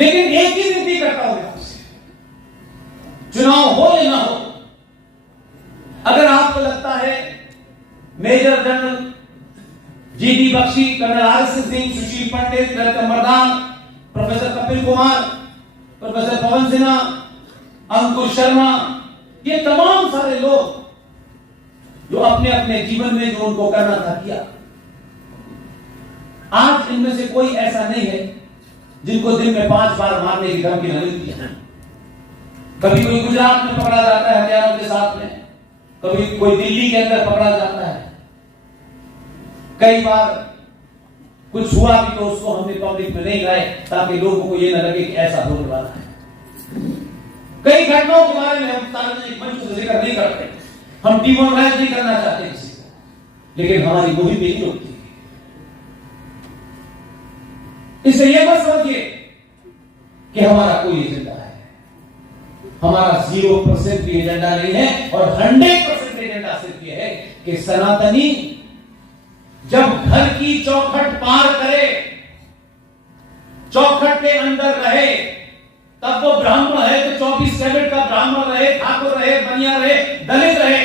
लेकिन एक ही विनती करता हूं आपसे, चुनाव हो या ना हो, अगर आपको लगता है major general GD Bakshi, colonel RS Singh, Sushil Pandit, Narottam Mardan, professor Kapil Kumar, professor Pawan Sinha, Ankush Sharma, ये तमाम सारे लोग जो अपने अपने जीवन में जो उनको करना था किया, आज इनमें से कोई ऐसा नहीं है जिनको दिन में 5 बार मारने की धमकी न मिलती है। कभी कोई गुजरात में पकड़ा जाता है हथियारों के साथ में, कभी कोई दिल्ली के अंदर पकड़ा जाता है, कई बार कुछ हुआ भी तो उसको हमने पब्लिक में नहीं लाए ताकि लोगों को यह न लगे कि ऐसा होने वाला है। कई घटनाओं के बारे में हम सार्वजनिक मंच से जिक्र नहीं करते, हम डिमोरलाइज नहीं करना चाहते किसी को, लेकिन हमारी मुहिम नहीं होती। इसलिए यह मत समझिए कि हमारा कोई एजेंडा है, हमारा 0% भी एजेंडा नहीं है, और 100% एजेंडा सिर्फ यह है कि सनातनी जब घर की चौखट पार करे, चौखट के अंदर रहे, तब वो ब्राह्मण है तो 24 कैरेट का ब्राह्मण रहे, ठाकुर रहे, बनिया रहे, दलित रहे,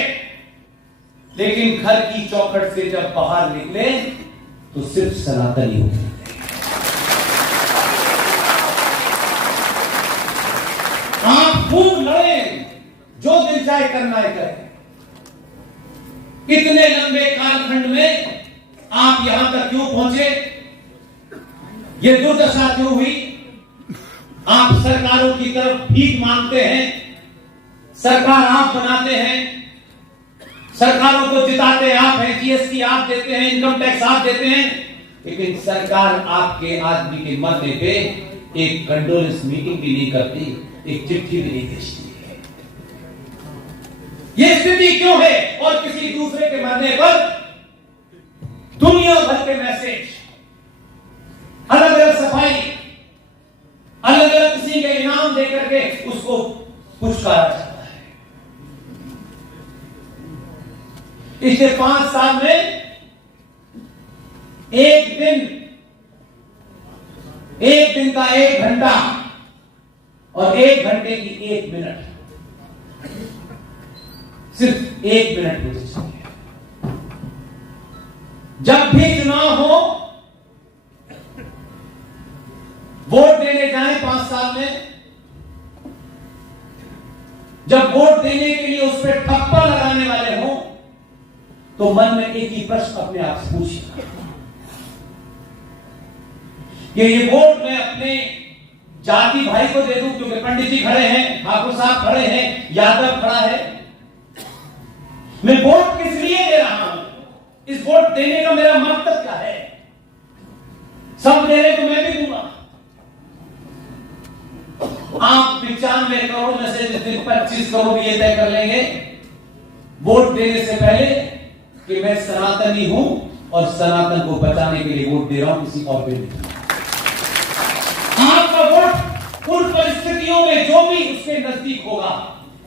लेकिन घर की चौखट से जब बाहर निकले तो सिर्फ सनातनी हो। आप खूब लड़े, जो दिल चाहे करना है करें। इतने लंबे कालखंड में आप यहां तक क्यों पहुंचे, ये दुर्दशा क्यों हुई? आप सरकारों की तरफ भीख मांगते हैं, सरकार आप बनाते हैं, सरकारों को जिताते आप हैं, जीएसटी आप देते हैं, इनकम टैक्स आप देते हैं, लेकिन सरकार आपके आदमी के मरने पे एक कंडोलेंस मीटिंग भी नहीं करती, एक चिट्ठी भी नहीं भेजती है। यह स्थिति क्यों है? और किसी दूसरे के मरने पर दुनिया भर के मैसेज, अलग अलग सफाई, अलग अलग किसी के इनाम देकर के उसको पुरस्कार जाता है। पिछले 5 साल में एक दिन का 1 घंटा और 1 घंटे की 1 मिनट, सिर्फ 1 मिनट मुझे चाहिए। जब भी चुनाव हो, वोट देने जाएं 5 साल में, जब वोट देने के लिए उस पर ठप्पा लगाने वाले हो, तो मन में एक ही प्रश्न अपने आप से पूछिए कि ये वोट मैं अपने जाति भाई को दे दूं क्योंकि पंडित जी खड़े हैं, ठाकुर साहब खड़े हैं, यादव खड़ा है, मैं वोट किस लिए दे रहा हूं? इस वोट देने का मेरा मकसद क्या है? सब दे रहे तो मैं भी दूंगा। आप 95 करोड़ में से 25 करोड़ भी ये तय कर लेंगे वोट देने से पहले कि मैं सनातनी हूं और सनातन को बचाने के लिए वोट दे रहा हूं, किसी और पे नहीं। आपका वोट उन परिस्थितियों में जो भी उसके नजदीक होगा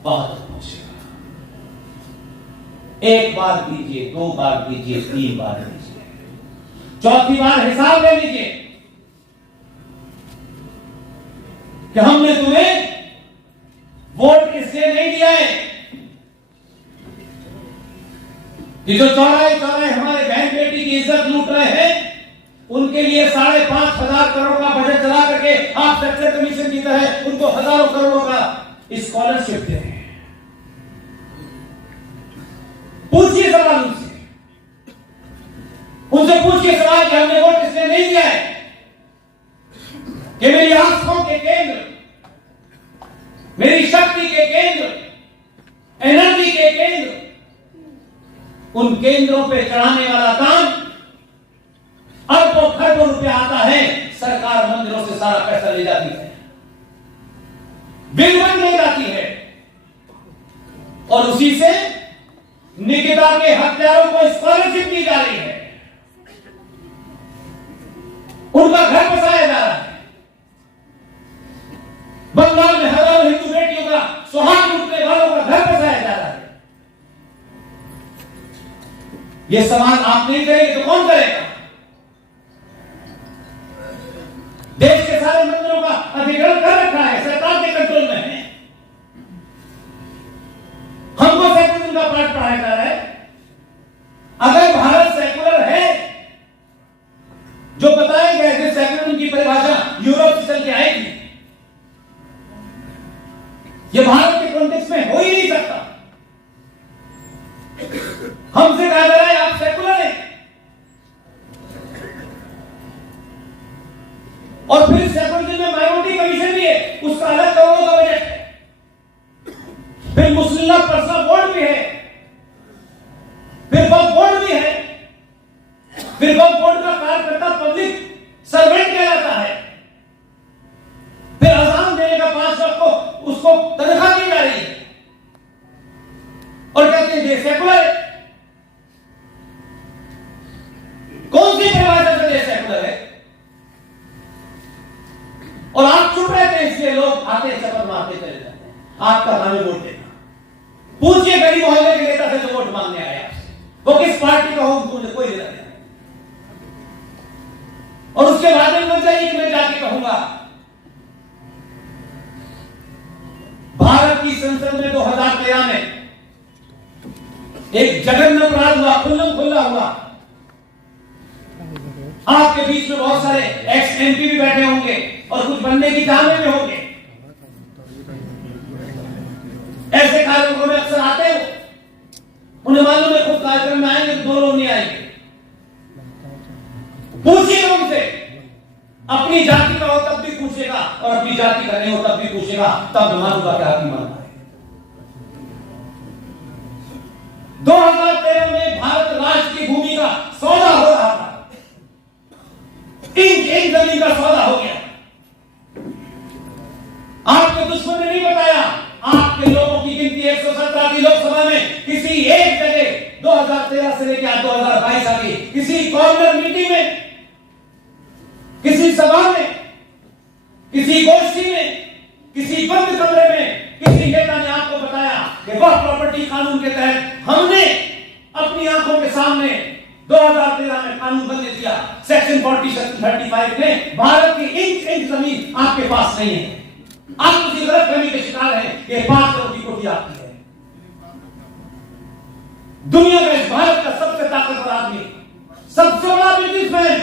वहां तक पहुंचेगा। 1 बार दीजिए, 2 बार दीजिए, 3 बार दीजिए, 4थी बार हिसाब ले लीजिए कि हमने तुम्हें वोट इसलिए नहीं दिया है कि जो चौराहे हमारे बहन बेटी की इज्जत लूट रहे हैं, उनके लिए 5,500 करोड़ का बजट चला करके आप सेक्टर कमीशन की तरह उनको हजारों करोड़ों का स्कॉलरशिप दे रहे हैं। पूछिए सवाल उनसे पूछिए सवाल कि हमने वोट इसलिए नहीं दिया है कि मेरी आंखों के केंद्र, मेरी शक्ति के केंद्र, एनर्जी के केंद्र, उन केंद्रों पे चढ़ाने वाला काम अरबों खरबों रुपया आता है, सरकार मंदिरों से सारा पैसा ले जाती है, बिगमन ले जाती है, और उसी से निकिता के हत्यारों को स्कॉलरशिप दी जा रही है, उनका घर बसाया जा रहा है। बंगाल में हजारों हिंदू बेटियों का सुहाग लूटने वालों का घर बसाया जा रहा है। यह सवाल आप नहीं करेंगे तो कौन करेगा? देश के सारे मंदिरों का अधिग्रहण यह भारत के कॉन्टेक्स्ट में हो ही नहीं सकता। हमसे कहा जा रहा है आप सेकुलर हैं, और फिर सेकुलरिज्म में माइनॉरिटी कमीशन भी है, उसका अलग करोड़ों का बजट है। फिर मुस्लिम लॉ पर्सनल बोर्ड भी है, फिर वक्फ बोर्ड भी है, फिर वक्फ बोर्ड का कार्यकर्ता पब्लिक सर्वेंट कहलाता है, फिर अजान देने का 5 वक्त को उसको तनख्वाह दी जा रही है, और कहते हैं ये सेकुलर है। कौन सी परिभाषा से ये सेकुलर है? और आप चुप रहते हैं, इसलिए लोग आते शपथ मारते चले जाते हैं आपका हमें वोट देना। पूछिए गरीब मोहल्ले के नेता से जो वोट मांगने आया वो किस पार्टी का हो, मुझे कोई लेना नहीं। और उसके बाद में मत जाइए कि मैं जाके कहूंगा। भारत की संसद में 2013 में एक जघन्य अपराध हुआ, खुल्लम खुल्ला हुआ। आपके बीच में बहुत सारे एक्स एमपी भी बैठे होंगे और कुछ बनने की चाह में होंगे। ऐसे कार्यक्रमों में अक्सर आते हो, उन्हें मालूम है खुद कार्यक्रम में आएंगे तो 2 लोग नहीं आएंगे। पूछिए उनसे, अपनी जाति का हो तब भी पूछेगा और अपनी जाति का नहीं हो तब भी पूछेगा, तब मानूंगा क्या आपकी मानना है। 2013 में भारत राष्ट्र की भूमि का सौदा हो रहा था, इंच जमीन का सौदा हो गया। आपके दुश्मन ने नहीं बताया, आपके लोगों की गिनती 117 की लोकसभा में किसी एक जगह 2013 से लेकर 2022 आ गई, किसी कॉर्नर मीटिंग में, किसी सभा में, किसी गोष्ठी में, किसी बंद कमरे में किसी नेता ने आपको बताया कि वह प्रॉपर्टी कानून के तहत हमने अपनी आंखों के सामने 2013 में कानून बनने दिया, सेक्शन 40 सेक्शन 35 में भारत की इंच जमीन आपके पास नहीं है। आप उसी गलतफहमी के शिकार हैं कि 5 करोड़ की कोठी आपकी है। दुनिया में इस भारत का सबसे ताकतवर आदमी, सबसे बड़ा बिजनेसमैन,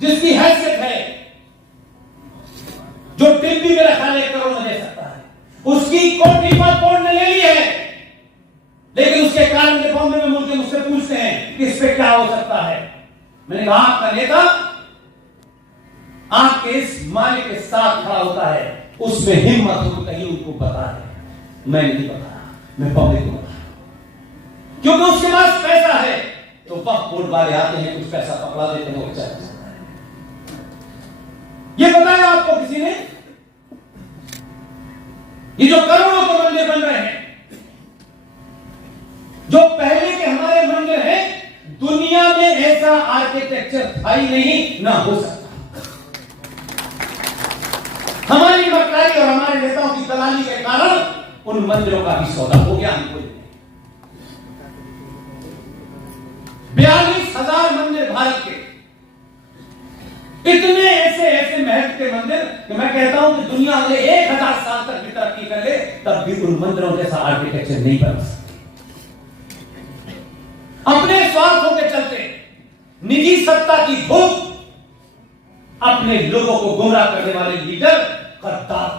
जिसकी हैसियत है, जो टिप्पी में रखा 1 करोड़ में दे सकता है, उसकी कोठी पर बोर्ड ने ले ली है। लेकिन उसके कारण के बॉम्बे में मुझे मुझसे पूछते हैं कि इस पे क्या हो सकता है। मैंने कहा आपका नेता आपके इस मालिक के साथ खड़ा होता है, उसमें हिम्मत हो कहीं उनको पता है। मैं नहीं पता, मैं पब्लिक को बता, क्योंकि उसके पास पैसा है तो वक्त बोर्ड वाले आते हैं, कुछ पैसा पकड़ा देते हैं, ये बताया आपको किसी ने? ये जो करोड़ों के मंदिर बन रहे हैं, जो पहले के हमारे मंदिर हैं, दुनिया में ऐसा आर्किटेक्चर था ही नहीं, ना हो सकता। हमारी मक्कारी और हमारे नेताओं की दलाली के कारण उन मंदिरों का भी सौदा हो गया। 42,000 मंदिर भारत के, इतने ऐसे महल के मंदिर कि मैं कहता हूं कि दुनिया अगले 1000 साल तक भी तरक्की कर ले तब भी उन मंदिरों जैसा आर्किटेक्चर नहीं बन सकता। अपने स्वार्थों के चलते, निजी सत्ता की भूख, अपने लोगों को गुमराह करने वाले लीडर गद्दार